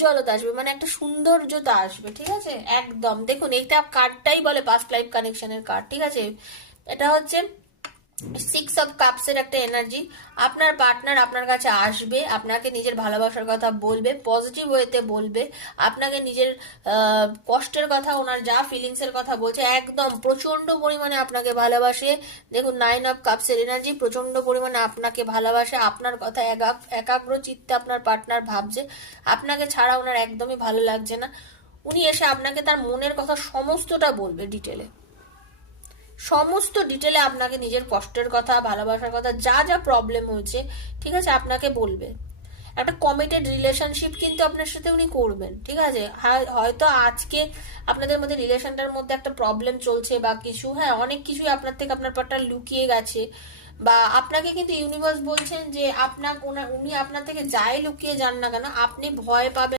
উজ্জ্বলতা আসবে, মানে একটা সৌন্দর্যতা আসবে, ঠিক আছে? একদম দেখুন, এইটা কার্ডটাই বলে পাস্ট লাইফ কানেকশনের কার্ড, ঠিক আছে? এটা হচ্ছে 6 অফ কাপস এর একটা এনার্জি। আপনার পার্টনার আপনার কাছে আসবে, আপনাকে নিজের ভালোবাসার কথা বলবে, পজিটিভ ওয়েতে বলবে, আপনাকে নিজের কষ্টের কথা, ওনার যা ফিলিংস এর কথা বলছে, একদম প্রচন্ড পরিমাণে আপনাকে ভালোবাসে। দেখুন 9 অফ কাপস এর এনার্জি, প্রচন্ড পরিমাণে আপনাকে ভালোবাসে, আপনার কথা একাগ্র চিত্তে আপনার পার্টনার ভাবছে, আপনাকে ছাড়া ওনার একদমই ভালো লাগছে না। উনি এসে আপনাকে তার মনের কথা সমস্তটা বলবে, সমস্ত ডিটেলে আপনাকে নিজের কষ্টের কথা, ভালোবাসার কথা, যা যা প্রবলেম হয়েছে, ঠিক আছে, আপনাকে বলবে। একটা কমিটেড রিলেশনশিপ কিন্তু আপনার সাথে উনি করবেন, ঠিক আছে? হয়তো আজকে আপনাদের মধ্যে রিলেশনটার মধ্যে একটা প্রবলেম চলছে বা কিছু, হ্যাঁ, অনেক কিছুই আপনার থেকে আপনার পার্টনার লুকিয়ে গেছে, বা আপনাকে কিন্তু ইউনিভার্স বলছেন যে উনি আপনার থেকে যাই লুকিয়ে যান না কেন, আপনি ভয় পাবেন